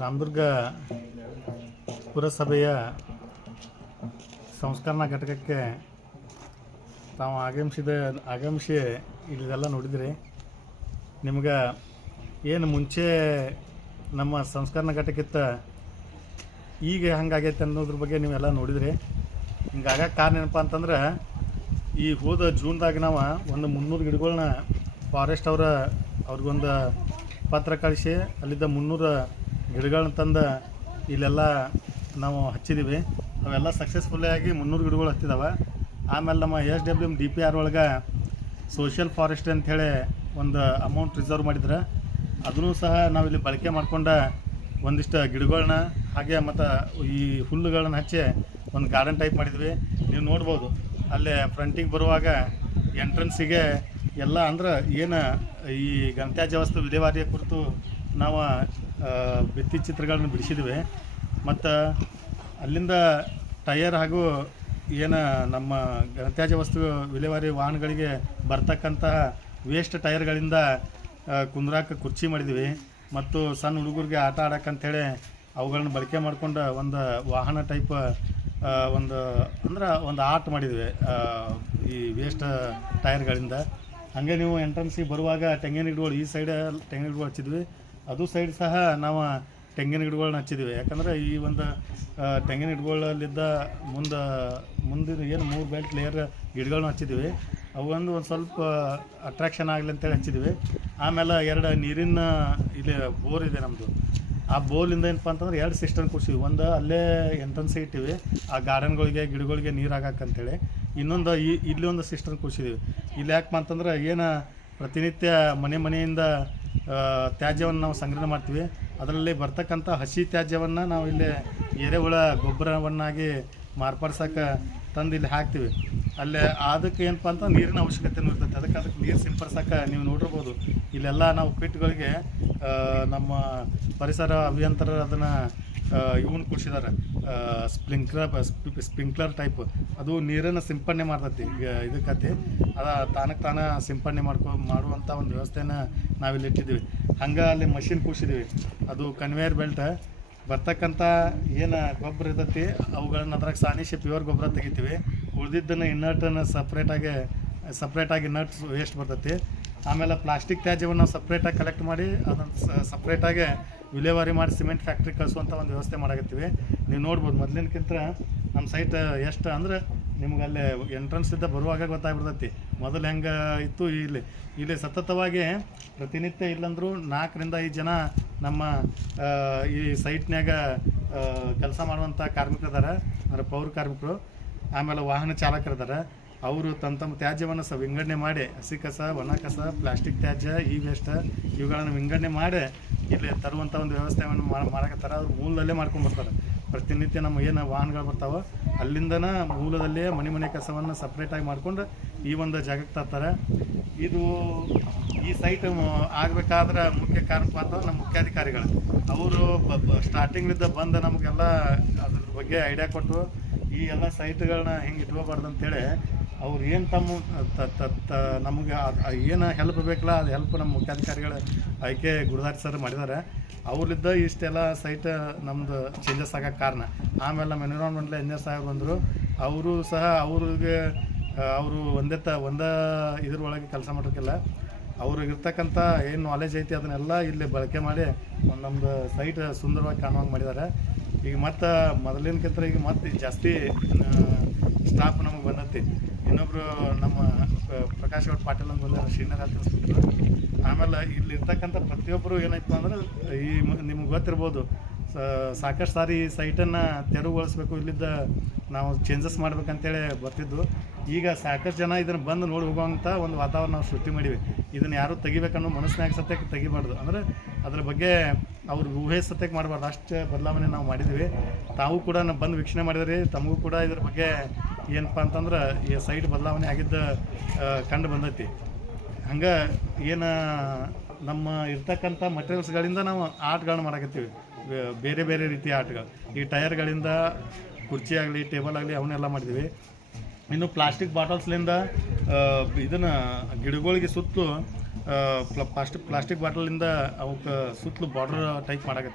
ರಾಮದುರ್ಗ ಪುರಸಭೆಯ ಸಂಸ್ಕರಣಾ ಘಟಕಕ್ಕೆ ತಾವು ಆಗಮಿಸಿದ, ಆಗಮಿಸಿ ಇಲ್ಲೆಲ್ಲ ನೋಡಿದ್ರಿ ನಿಮ್ಗೆ ಏನು ಮುಂಚೆ ನಮ್ಮ ಸಂಸ್ಕರಣಾ ಘಟಕಿತ್ತ ಈಗ ಹಂಗಾಗೈತೆ ಅನ್ನೋದ್ರ ಬಗ್ಗೆ ನೀವೆಲ್ಲ ನೋಡಿದ್ರಿ ಹಿಂಗಾಗಕ್ಕೆ ಕಾರಣ ಏನಪ್ಪ ಅಂತಂದ್ರೆ ಈ ಹೋದ ಜೂನ್ದಾಗ ನಾವು ಒಂದು ಮುನ್ನೂರು ಗಿಡಗಳನ್ನ ಫಾರೆಸ್ಟ್ ಅವರ ಅವ್ರಿಗೊಂದು ಪತ್ರ ಕಳಿಸಿ ಅಲ್ಲಿದ್ದ ಮುನ್ನೂರು ಗಿಡಗಳನ್ನ ತಂದು ಇಲ್ಲೆಲ್ಲ ನಾವು ಹಚ್ಚಿದ್ದೀವಿ ಅವೆಲ್ಲ ಸಕ್ಸಸ್ಫುಲ್ಲಿ ಆಗಿ ಮುನ್ನೂರು ಗಿಡಗಳು ಹತ್ತಿದಾವೆ. ಆಮೇಲೆ ನಮ್ಮ S W M D P R ಒಳಗೆ ಸೋಷಿಯಲ್ ಫಾರೆಸ್ಟ್ ಅಂಥೇಳಿ ಒಂದು ಅಮೌಂಟ್ ರಿಸರ್ವ್ ಮಾಡಿದ್ರೆ. ಅದನ್ನು ಸಹ ನಾವಿಲ್ಲಿ ಬಳಕೆ ಮಾಡ್ಕೊಂಡು ಒಂದಿಷ್ಟು ಗಿಡಗಳನ್ನ ಹಾಗೆ ಮತ್ತು ಈ ಹುಲ್ಲುಗಳನ್ನ ಹಚ್ಚಿ ಒಂದು ಗಾರ್ಡನ್ ಟೈಪ್ ಮಾಡಿದ್ವಿ. ನೀವು ನೋಡ್ಬೋದು. ಅಲ್ಲೇ ಫ್ರಂಟಿಗೆ ಬರುವಾಗ ಎಂಟ್ರೆನ್ಸಿಗೆ ಎಲ್ಲ ಅಂದ್ರೆ ಏನು ಈ ಗಂತ್ಯಾಜ್ಯ ವಸ್ತು ವಿಲೇವಾರಿಯ ಕುರಿತು ನಾವು ಭಿತ್ತಿ ಚಿತ್ರಗಳನ್ನು ಬಿಡಿಸಿದ್ವಿ. ಮತ್ತು ಅಲ್ಲಿಂದ ಟಯರ್ ಹಾಗೂ ಏನು ನಮ್ಮ ಗಣತ್ಯಾಜ್ಯ ವಸ್ತು ವಿಲೇವಾರಿ ವಾಹನಗಳಿಗೆ ಬರ್ತಕ್ಕಂತಹ ವೇಸ್ಟ್ ಟೈರ್ಗಳಿಂದ ಕುಂದ್ರಾಕ ಕುರ್ಚಿ ಮಾಡಿದ್ವಿ. ಮತ್ತು ಸಣ್ಣ ಹುಡುಗರಿಗೆ ಆಟ ಆಡೋಕ್ಕಂಥೇಳಿ ಅವುಗಳನ್ನು ಬಳಕೆ ಮಾಡ್ಕೊಂಡು ಒಂದು ವಾಹನ ಟೈಪ್ ಒಂದು, ಅಂದ್ರೆ ಒಂದು ಆರ್ಟ್ ಮಾಡಿದ್ವಿ ಈ ವೇಸ್ಟ್ ಟೈರ್ಗಳಿಂದ ಹಾಗೆ ನೀವು ಎಂಟ್ರೆನ್ಸಿಗೆ ಬರುವಾಗ ತೆಂಗಿನ ಗಿಡಗಳು ಈ ಸೈಡ್ ತೆಂಗಿನ ಗಿಡಗಳು ಹಚ್ಚಿದ್ವಿ. ಅದು ಸೈಡ್ ಸಹ ನಾವು ತೆಂಗಿನ ಗಿಡಗಳನ್ನ ಹಚ್ಚಿದ್ದೀವಿ ಯಾಕಂದ್ರೆ ಈ ಒಂದು ತೆಂಗಿನ ಗಿಡಗಳಲ್ಲಿದ್ದ ಮುಂದೆ, ಮುಂದಿನ ಏನು ಮೂರು ಬೆಲ್ಟ್ ಲೇಯರ್ ಗಿಡಗಳನ್ನ ಹಚ್ಚಿದ್ದೀವಿ ಅವೊಂದು ಒಂದು ಸ್ವಲ್ಪ ಅಟ್ರಾಕ್ಷನ್ ಆಗಲಿ ಅಂತೇಳಿ ಹಚ್ಚಿದ್ದೀವಿ ಆಮೇಲೆ ಎರಡು ನೀರಿನ ಇಲ್ಲಿ ಬೋರ್ ಇದೆ ನಮ್ಮದು ಆ ಬೋಲಿಂದ ಏನಪ್ಪ ಅಂತಂದ್ರೆ ಎರಡು ಸಿಸ್ಟಮ್ ಕೊಡ್ಸಿವಿ ಒಂದು ಅಲ್ಲೇ ಎಂಟ್ರೆನ್ಸಿಗೆ ಇಟ್ಟಿವಿ. ಆ ಗಾರ್ಡನ್ಗಳಿಗೆ ಗಿಡಗಳಿಗೆ ನೀರು ಹಾಕಕ್ಕಂತೇಳಿ ಇನ್ನೊಂದು ಇಲ್ಲಿ ಒಂದು ಸಿಸ್ಟಮ್ ಕೊಡ್ಸಿದ್ದೀವಿ ಇಲ್ಲಿ ಯಾಕಪ್ಪ ಅಂತಂದ್ರೆ ಏನು ಪ್ರತಿನಿತ್ಯ ಮನೆ ಮನೆಯಿಂದ ತ್ಯಾಜ್ಯವನ್ನು ನಾವು ಸಂಗ್ರಹಣೆ ಮಾಡ್ತೀವಿ. ಅದರಲ್ಲಿ ಬರ್ತಕ್ಕಂಥ ಹಸಿ ತ್ಯಾಜ್ಯವನ್ನು ನಾವು ಇಲ್ಲಿ ಎರೆಹುಳ ಗೊಬ್ಬರವನ್ನಾಗಿ ಮಾರ್ಪಡ್ಸೋಕೆ ತಂದು ಇಲ್ಲಿ ಹಾಕ್ತೀವಿ. ಅಲ್ಲೇ ಅದಕ್ಕೆ ಏನಪ್ಪ ಅಂತ ನೀರಿನ ಅವಶ್ಯಕತೆ ಇರ್ತೈತೆ. ಅದಕ್ಕೆ ಅದಕ್ಕೆ ನೀರು ಸಿಂಪಡಿಸೋಕೆ ನೀವು ನೋಡಿರ್ಬೋದು. ಇಲ್ಲೆಲ್ಲ ನಾವು ಪಿಟ್ಗಳಿಗೆ ನಮ್ಮ ಪರಿಸರ ಅಭಿಯಂತರ ಅದನ್ನು ಇವನ್ ಕೊಡ್ಸಿದ್ದಾರೆ ಸ್ಪ್ರಿಂಕ್ಲರ್ ಸ್ಪ್ರಿಂಕ್ಲರ್ ಟೈಪ್. ಅದು ನೀರನ್ನು ಸಿಂಪಡಣೆ ಮಾಡ್ತತಿ ಇದಕ್ಕತಿ ಅದ ತಾನಕ್ಕೆ ತಾನ ಸಿಂಪಡಣೆ ಮಾಡ್ಕೊ ಮಾಡುವಂಥ ಒಂದು ವ್ಯವಸ್ಥೆನ ನಾವಿಲ್ಲಿ ಇಟ್ಟಿದ್ದೀವಿ. ಹಂಗೆ ಅಲ್ಲಿ ಮಷಿನ್ ಕೂಡ್ಸಿದ್ದೀವಿ ಅದು ಕನ್ವೇಯರ್ ಬೆಲ್ಟ್ ಬರ್ತಕ್ಕಂಥ ಏನು ಗೊಬ್ಬರ ಇರ್ತತಿ, ಅವುಗಳನ್ನ ಅದ್ರಾಗ ಸಾನಿಶಿ ಪ್ಯೂರ್ ಗೊಬ್ಬರ ತೆಗಿತೀವಿ. ಉಳಿದಿದ್ದನ್ನು ಇನ್ನರ್ಟನ್ನು ಸಪ್ರೇಟಾಗಿ ಸಪ್ರೇಟಾಗಿ ನಟ್ಸ್ ವೇಸ್ಟ್ ಬರ್ತೈತಿ. ಆಮೇಲೆ ಪ್ಲಾಸ್ಟಿಕ್ ತ್ಯಾಜ್ಯವನ್ನು ಸಪ್ರೇಟಾಗಿ ಕಲೆಕ್ಟ್ ಮಾಡಿ, ಅದನ್ನು ಸಪ್ರೇಟಾಗಿ ವಿಲೇವಾರಿ ಮಾಡಿ ಸಿಮೆಂಟ್ ಫ್ಯಾಕ್ಟ್ರಿ ಕಳಿಸುವಂಥ ಒಂದು ವ್ಯವಸ್ಥೆ ಮಾಡಕತ್ತೀವಿ. ನೀವು ನೋಡ್ಬೋದು ಮೊದಲಿನಕ್ಕಿಂತ ನಮ್ಮ ಸೈಟ್ ಎಷ್ಟು ಅಂದ್ರೆ ನಿಮ್ಗೆ ಅಲ್ಲೇ ಎಂಟ್ರೆನ್ಸಿಂದ ಬರುವಾಗ ಗೊತ್ತಾಗ್ಬಿಡ್ತೈತಿ. ಮೊದಲು ಹೆಂಗೆ ಇತ್ತು ಇಲ್ಲಿ. ಇಲ್ಲಿ ಸತತವಾಗಿ ಪ್ರತಿನಿತ್ಯ ಇಲ್ಲಂದ್ರೂ ನಾಲ್ಕರಿಂದ ಐದು ಜನ ನಮ್ಮ ಈ ಸೈಟ್ನಾಗ ಕೆಲಸ ಮಾಡುವಂಥ ಕಾರ್ಮಿಕರು ಇದಾರೆ ಅಂದರೆ ಪೌರ ಕಾರ್ಮಿಕರು. ಆಮೇಲೆ ವಾಹನ ಚಾಲಕರಿದ್ದಾರೆ ಅವರು ತಮ್ಮ ತಮ್ಮ ತ್ಯಾಜ್ಯವನ್ನು ಸಹ ವಿಂಗಡಣೆ ಮಾಡಿ ಹಸಿ ಕಸ, ಒಣ ಕಸ, ಪ್ಲಾಸ್ಟಿಕ್ ತ್ಯಾಜ್ಯ ಈ ವೇಸ್ಟ್ ಇವುಗಳನ್ನು ವಿಂಗಡಣೆ ಮಾಡಿ ಇಲ್ಲಿ ತರುವಂಥ ಒಂದು ವ್ಯವಸ್ಥೆಯನ್ನು ಮಾಡಕತ್ತಾರೆ ಅದು ಮೂಲದಲ್ಲೇ ಮಾಡ್ಕೊಂಡು ಬರ್ತಾರೆ. ಪ್ರತಿನಿತ್ಯ ನಮ್ಮ ಏನು ವಾಹನಗಳು ಬರ್ತಾವೆ, ಅಲ್ಲಿಂದನೇ ಮೂಲದಲ್ಲೇ ಮನೆ ಮನೆ ಕಸವನ್ನು ಸಪ್ರೇಟಾಗಿ ಮಾಡ್ಕೊಂಡು ಈ ಒಂದು ಜಾಗಕ್ಕೆ ತರ್ತಾರೆ. ಇದು ಈ ಸೈಟ್ ಆಗಬೇಕಾದ್ರೆ ಮುಖ್ಯ ಅಂತಂದ್ರೆ ನಮ್ಮ ಮುಖ್ಯಾಧಿಕಾರಿಗಳು. ಅವರು ಸ್ಟಾರ್ಟಿಂಗ್ಲಿದ್ದ ಬಂದು ನಮಗೆಲ್ಲ ಅದ್ರ ಬಗ್ಗೆ ಐಡಿಯಾ ಕೊಟ್ಟು ಈ ಎಲ್ಲ ಸೈಟ್ಗಳನ್ನ ಹೆಂಗೆ ಇಟ್ಕೋಬಾರ್ದು ಅಂತೇಳಿ ಅವ್ರು ಏನು ತಮ್ಮ, ತ- ನಮಗೆ ಏನು ಹೆಲ್ಪ್ ಬೇಕಲ್ಲ, ಅದು ಹೆಲ್ಪ್ ನಮ್ಮ ಮುಖ್ಯಾಧಿಕಾರಿಗಳ ಆಯ್ಕೆ ಗುರುದಾರ್ ಸರ್ ಮಾಡಿದ್ದಾರೆ ಅವ್ರಲ್ಲಿದ್ದ ಇಷ್ಟೆಲ್ಲ ಸೈಟ್ ನಮ್ಮದು ಚೇಂಜಸ್ ಆಗೋಕ್ಕೆ ಕಾರಣ. ಆಮೇಲೆ ನಮ್ಮ ಎನ್ವಿರಾನ್ಮೆಂಟ್ಲ ಇಂಜಿನಿಯರ್ ಸಾಹೇಬ್ ಬಂದರು. ಅವರು ಸಹ ಅವ್ರಿಗೆ ಅವರು ಒಂದೇ ತ, ಒಂದೇ ಇದ್ರೊಳಗೆ ಕೆಲಸ ಮಾಡೋಕ್ಕಿಲ್ಲ ಅವ್ರಿಗಿರ್ತಕ್ಕಂಥ ಏನು ನಾಲೆಜ್ ಐತಿ ಅದನ್ನೆಲ್ಲ ಇಲ್ಲಿ ಬಳಕೆ ಮಾಡಿ ಒಂದು ನಮ್ಮದು ಸೈಟ್ ಸುಂದರವಾಗಿ ಕಾಣುವಂಗೆ ಮಾಡಿದ್ದಾರೆ ಈಗ ಮತ್ತು ಮೊದಲಿನಕ್ಕಿಂತ ಈಗ ಮತ್ತೆ ಜಾಸ್ತಿ ಸ್ಟಾಫ್ ನಮಗೆ ಬಂದತಿ ಇನ್ನೊಬ್ಬರು ನಮ್ಮ ಪ್ರಕಾಶ್ ಗೌಡ್ ಪಾಟೀಲ್ ಅಂತ ಬಂದಾರ ಶ್ರೀನಗರ ಹಾಸ್ಪಿಟ್ಲ್ ಆಮೇಲೆ ಇಲ್ಲಿ ಇರ್ತಕ್ಕಂಥ ಪ್ರತಿಯೊಬ್ಬರು ಏನಾಯ್ತು ಅಂದ್ರೆ, ಈ ನಿಮ್ಗೆ ಗೊತ್ತಿರ್ಬೋದು ಸಾಕಷ್ಟು ಸಾರಿ ಈ ಸೈಟನ್ನು ತೆರವುಗೊಳಿಸ್ಬೇಕು, ಇಲ್ಲಿದ್ದ ನಾವು ಚೇಂಜಸ್ ಮಾಡ್ಬೇಕಂತೇಳಿ ಬರ್ತಿದ್ದು. ಈಗ ಸಾಕಷ್ಟು ಜನ ಇದನ್ನು ಬಂದು ನೋಡಿ ಹೋಗುವಂಥ ಒಂದು ವಾತಾವರಣ ನಾವು ಸೃಷ್ಟಿ ಮಾಡಿವಿ. ಇದನ್ನು ಯಾರು ತೆಗಿಬೇಕನ್ನೋ ಮನಸ್ಸಿನಾಗ ಸತ್ಯಕ್ಕೆ ತೆಗಿಬಾರ್ದು. ಅಂದರೆ ಅದ್ರ ಬಗ್ಗೆ ಅವ್ರ ಊಹೆ ಸತ್ಯಕ್ಕೆ ಮಾಡಬಾರ್ದು. ಅಷ್ಟು ಬದಲಾವಣೆ ನಾವು ಮಾಡಿದ್ವಿ. ತಾವು ಕೂಡ ಬಂದು ವೀಕ್ಷಣೆ ಮಾಡಿದ್ರಿ. ತಮಗೂ ಕೂಡ ಇದ್ರ ಬಗ್ಗೆ ಏನಪ್ಪ ಅಂತಂದ್ರೆ ಈ ಸೈಟ್ ಬದಲಾವಣೆ ಆಗಿದ್ದ ಕಂಡು ಬಂದೈತಿ. ಹಂಗೆ ಏನು ನಮ್ಮ ಇರ್ತಕ್ಕಂಥ ಮಟೀರಿಯಲ್ಸ್ಗಳಿಂದ ನಾವು ಆಟಗಳನ್ನ ಮಾಡಕತ್ತೀವಿ. ಬೇರೆ ಬೇರೆ ರೀತಿಯ ಆರ್ಟ್ಗಳು. ಈ ಟಯರ್ಗಳಿಂದ ಕುರ್ಚಿ ಆಗಲಿ, ಟೇಬಲ್ ಆಗಲಿ ಅವನ್ನೆಲ್ಲ ಮಾಡಿದ್ವಿ. ಇನ್ನು ಪ್ಲಾಸ್ಟಿಕ್ ಬಾಟಲ್ಸ್ಲಿಂದ ಇದನ್ನು ಗಿಡಗಳಿಗೆ ಸುತ್ತಲೂ ಪ್ಲಾಸ್ಟಿಕ್ ಪ್ಲಾಸ್ಟಿಕ್ ಬಾಟಲಿಂದ ಅವಕ್ಕೆ ಸುತ್ತಲೂ ಬಾರ್ಡರ್ ಟೈಪ್ ಮಾಡಕತ್ತೀವಿ.